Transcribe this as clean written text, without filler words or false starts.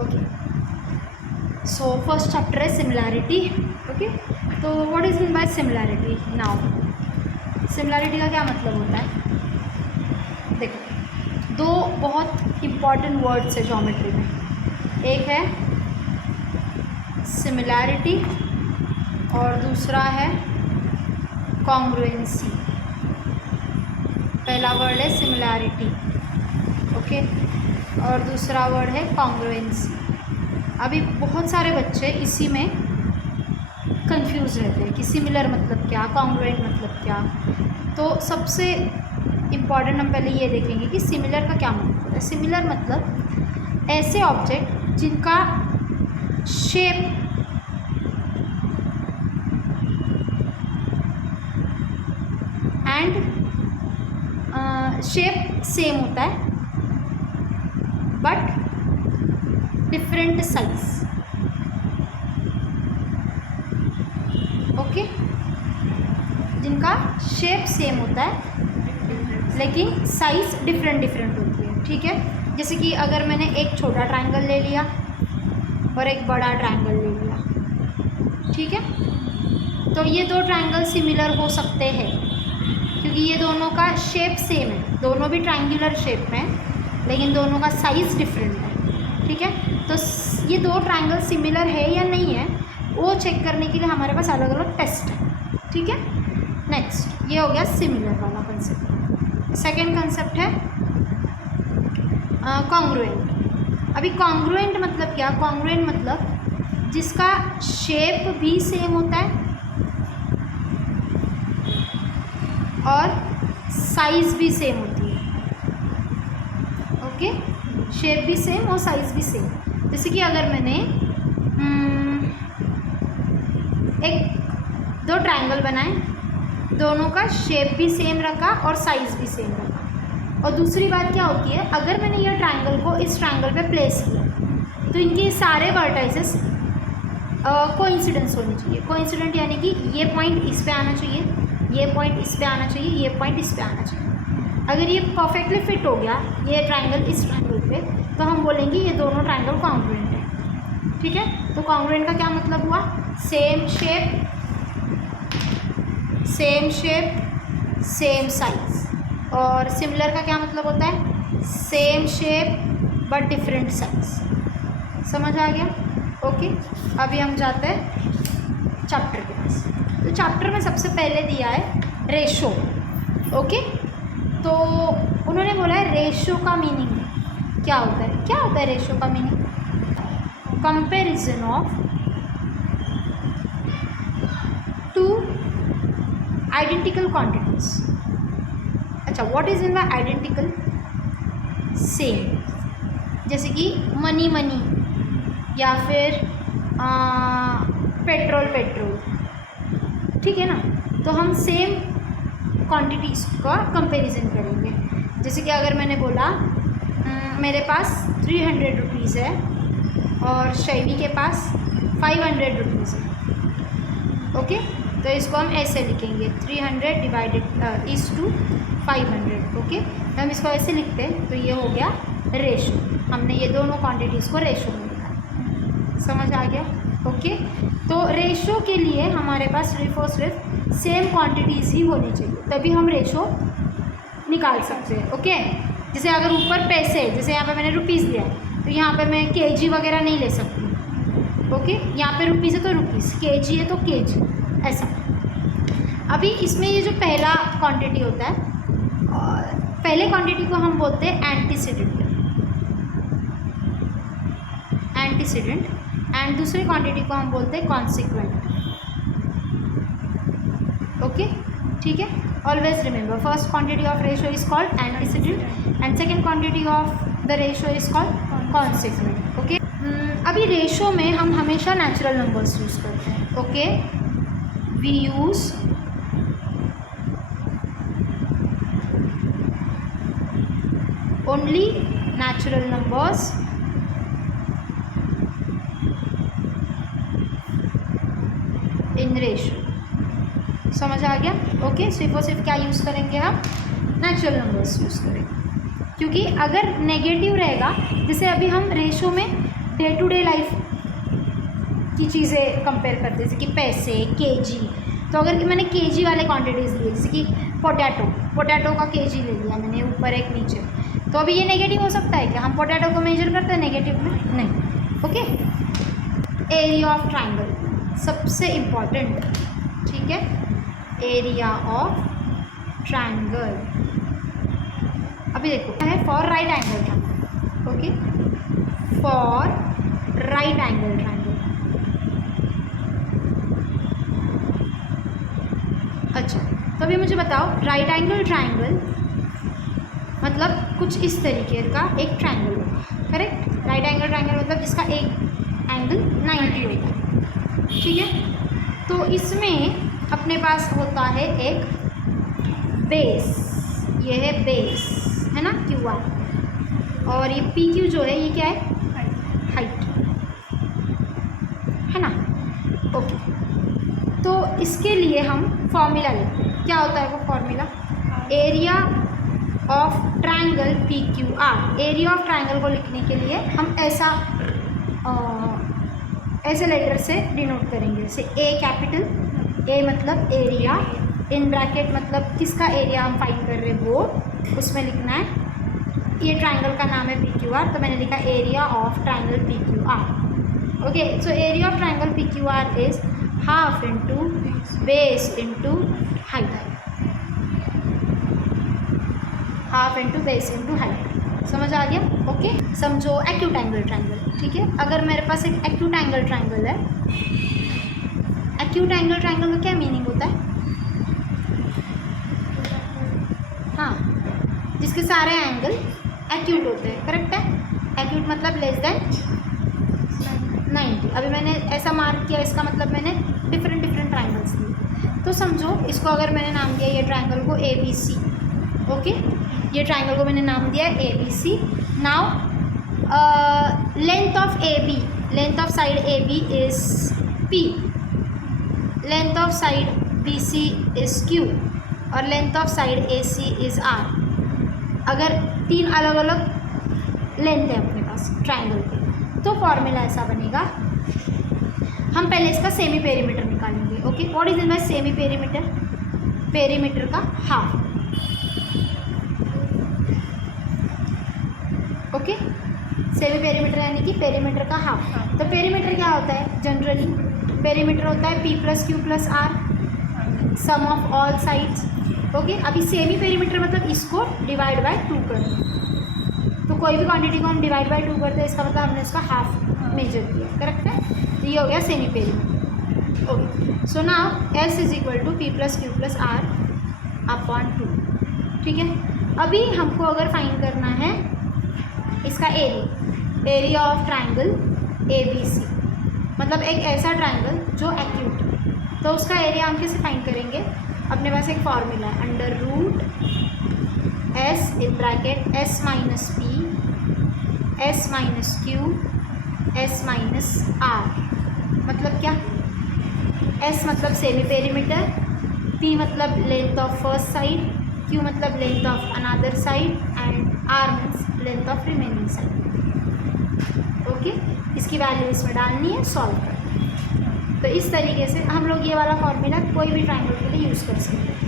Okay, so first chapter है similarity. Okay, तो what is mean by similarity? Now similarity का क्या मतलब होता है? देखो, दो बहुत इम्पॉर्टेंट वर्ड्स है ज्योमेट्री में, एक है सिमिलैरिटी और दूसरा है कॉन्ग्रुएंसी। पहला वर्ड है सिमिलैरिटी, ओके, और दूसरा वर्ड है कॉन्ग्रुएंसी। अभी बहुत सारे बच्चे इसी में कंफ्यूज रहते हैं कि सिमिलर मतलब क्या, कॉन्ग्रुएंट मतलब क्या। तो सबसे इम्पॉर्टेंट हम पहले ये देखेंगे कि सिमिलर का क्या मतलब है। सिमिलर मतलब ऐसे ऑब्जेक्ट जिनका शेप एंड शेप सेम होता है बट डिफरेंट साइज। ओके, जिनका शेप सेम होता है लेकिन साइज डिफरेंट होती है। ठीक है, जैसे कि अगर मैंने एक छोटा ट्रायंगल ले लिया और एक बड़ा ट्रायंगल ले लिया, ठीक है, तो ये दो ट्रायंगल सिमिलर हो सकते हैं क्योंकि ये दोनों का शेप सेम है, दोनों भी ट्रायंगुलर शेप में है लेकिन दोनों का साइज़ डिफरेंट है। ठीक है, तो ये दो ट्रायंगल सिमिलर है या नहीं है वो चेक करने के लिए हमारे पास अलग अलग टेस्ट है। ठीक है, नेक्स्ट ये हो गया सिमिलर वाला कंसेप्ट। सेकेंड कंसेप्ट है कॉन्ग्रुएंट। अभी कॉन्ग्रुएंट मतलब क्या? कॉन्ग्रुएंट मतलब जिसका शेप भी सेम होता है और साइज़ भी सेम होती है। ओके, शेप भी सेम और साइज़ भी सेम। जैसे कि अगर मैंने एक दो ट्रायंगल बनाए, दोनों का शेप भी सेम रखा और साइज़ भी सेम रखा। और दूसरी बात क्या होती है, अगर मैंने यह ट्रायंगल को इस ट्रायंगल पे प्लेस किया तो इनके सारे वर्टाइसेस कोइंसिडेंस होनी चाहिए। कोइंसिडेंट यानी कि ये पॉइंट इस पे आना चाहिए, ये पॉइंट इस पे आना चाहिए, ये पॉइंट इस पे आना चाहिए। अगर ये परफेक्टली फिट हो गया ये ट्रायंगल इस ट्रायंगल पे, तो हम बोलेंगे ये दोनों ट्रायंगल कॉन्ग्रुएंट है। ठीक है, तो कॉन्ग्रुएंट का क्या मतलब हुआ? Same shape same size. और सिमिलर का क्या मतलब होता है? Same shape but different size. समझ आ गया? ओके, अभी हम जाते हैं चैप्टर के पास। तो चैप्टर में सबसे पहले दिया है रेशो। ओके, तो उन्होंने बोला है रेशो का मीनिंग क्या होता है? क्या होता है रेशो का meaning? Comparison of two identical quantities. अच्छा, what is in by identical? Same. जैसे कि मनी या फिर पेट्रोल। ठीक है ना, तो हम सेम क्वांटिटीज़ का कंपैरिजन करेंगे। जैसे कि अगर मैंने बोला मेरे पास 300 रुपीज़ है और शैनी के पास 500 रुपीज़ है। ओके, तो इसको हम ऐसे लिखेंगे 300 डिवाइडेड इज टू 500। ओके, तो हम इसको ऐसे लिखते हैं तो ये हो गया रेशो। हमने ये दोनों क्वांटिटीज़ को रेशो में लिखा। समझ आ गया? ओके, तो रेशो के लिए हमारे पास सिर्फ और सिर्फ सेम क्वांटिटीज़ ही होनी चाहिए, तभी हम रेशो निकाल सकते हैं। ओके, जैसे अगर ऊपर पैसे, जैसे यहाँ पे मैंने रुपीज़ दिया है तो यहाँ पे मैं केजी वगैरह नहीं ले सकती। ओके, यहाँ पे रुपीज़ है तो रुपीज़, केजी है तो केजी, ऐसा। अभी इसमें ये जो पहला क्वांटिटी होता है, पहले क्वांटिटी को हम बोलते हैं एंटीसीडेंट एंड दूसरी क्वांटिटी को हम बोलते हैं कॉन्सिक्वेंट। ओके, ठीक है, always remember first quantity of ratio is called antecedent and second quantity of the ratio is called consequent. Okay, अभी रेशो में हम हमेशा नेचुरल नंबर्स यूज़ करते हैं। Okay, we use only natural numbers in ratio. समझ आ गया? Okay, सिर्फ और सिर्फ क्या यूज़ करेंगे हम? नेचुरल नंबर्स यूज़ करेंगे, क्योंकि अगर नेगेटिव रहेगा, जैसे अभी हम रेशो में डे टू डे लाइफ की चीज़ें कंपेयर करते हैं, जैसे कि पैसे, केजी। तो अगर मैंने केजी वाले क्वांटिटीज़ लिए, जैसे कि पोटैटो का केजी ले लिया मैंने, ऊपर एक नीचे, तो अभी ये नेगेटिव हो सकता है क्या? हम पोटैटो को मेजर करते हैं नेगेटिव में? नहीं। ओके। एरिया ऑफ ट्राइंगल सबसे इम्पॉर्टेंट, ठीक है। एरिया ऑफ ट्राइंगल, अभी देखो है for right angle triangle. Okay, for right angle triangle. अच्छा, तो अभी मुझे बताओ, राइट एंगल ट्राइंगल मतलब कुछ इस तरीके का एक ट्राइंगल होगा, करेक्ट। राइट एंगल ट्राइंगल मतलब जिसका एक एंगल 90 होता है, ठीक है। तो इसमें अपने पास होता है एक बेस, ये है बेस, है ना, क्यू आर, और ये पी क्यू जो है ये क्या है? हाइट, है ना। ओके, तो इसके लिए हम फॉर्मूला लेते हैं। क्या होता है वो formula? Area of triangle P Q R. Area of triangle को लिखने के लिए हम ऐसे लेटर से डिनोट करेंगे, जैसे ए कैपिटल, ए मतलब एरिया, इन ब्रैकेट मतलब किसका एरिया हम फाइंड कर रहे हैं वो, उसमें लिखना है। ये ट्राइंगल का नाम है पी क्यू आर, तो मैंने लिखा area of triangle P Q R. Okay, so area of triangle P Q R is half into base into height, half into base into height. समझ आ गया? ओके। समझो एक्यूट एंगल ट्राइंगल, ठीक है। अगर मेरे पास एक एक्यूट एंगल ट्राइंगल है, एक्यूट एंगल ट्राइंगल का क्या मीनिंग होता है? हाँ, जिसके सारे एंगल एक्यूट होते हैं, करेक्ट है। एक्यूट मतलब लेस देन 90। अभी मैंने ऐसा मार्क किया, इसका मतलब मैंने डिफरेंट ट्राइंगल्स लिए। तो समझो इसको अगर मैंने नाम दिया ये ट्राइंगल को ए बी सी, ओके, ये ट्राइंगल को मैंने नाम दिया A B C. Now length of A B, length of side A B is P, length of side B C is Q, और length of side A C is R. अगर तीन अलग अलग लेंथ है अपने पास ट्राइंगल के, तो formula ऐसा बनेगा। हम पहले इसका सेमी पेरीमीटर निकालेंगे। Okay, what is in bye semi perimeter? Perimeter का हाफ। ओके, सेमी पेरीमीटर यानी कि पेरीमीटर का हाफ। तो पेरीमीटर क्या होता है? जनरली पेरीमीटर होता है P plus Q plus R, sum of all sides. Okay, अभी सेमी पेरीमीटर मतलब इसको डिवाइड बाय 2 करना। तो कोई भी क्वांटिटी को हम डिवाइड बाय 2 करते हैं, इसका मतलब हमने इसका हाफ मेजर किया, करेक्ट है। तो ये हो गया semi perimeter. Okay, so now S is equal to P plus Q plus R upon 2, ठीक है। अभी हमको अगर फाइंड करना है इसका area, area of triangle A B C, मतलब एक ऐसा ट्राइंगल जो एक्यूट है, तो उसका एरिया हम कैसे फाइंड करेंगे? अपने पास एक फॉर्मूला है, under root S in bracket S minus P, S minus Q, S minus R. मतलब क्या? एस मतलब सेमी पेरीमीटर, पी मतलब length of first side, Q मतलब length of another side, and R means length of remaining side. Okay, इसकी value इसमें डालनी है, solve करना है। तो इस तरीके से हम लोग ये वाला फॉर्मूला कोई भी ट्राइंगल के लिए यूज़ कर सकते हैं।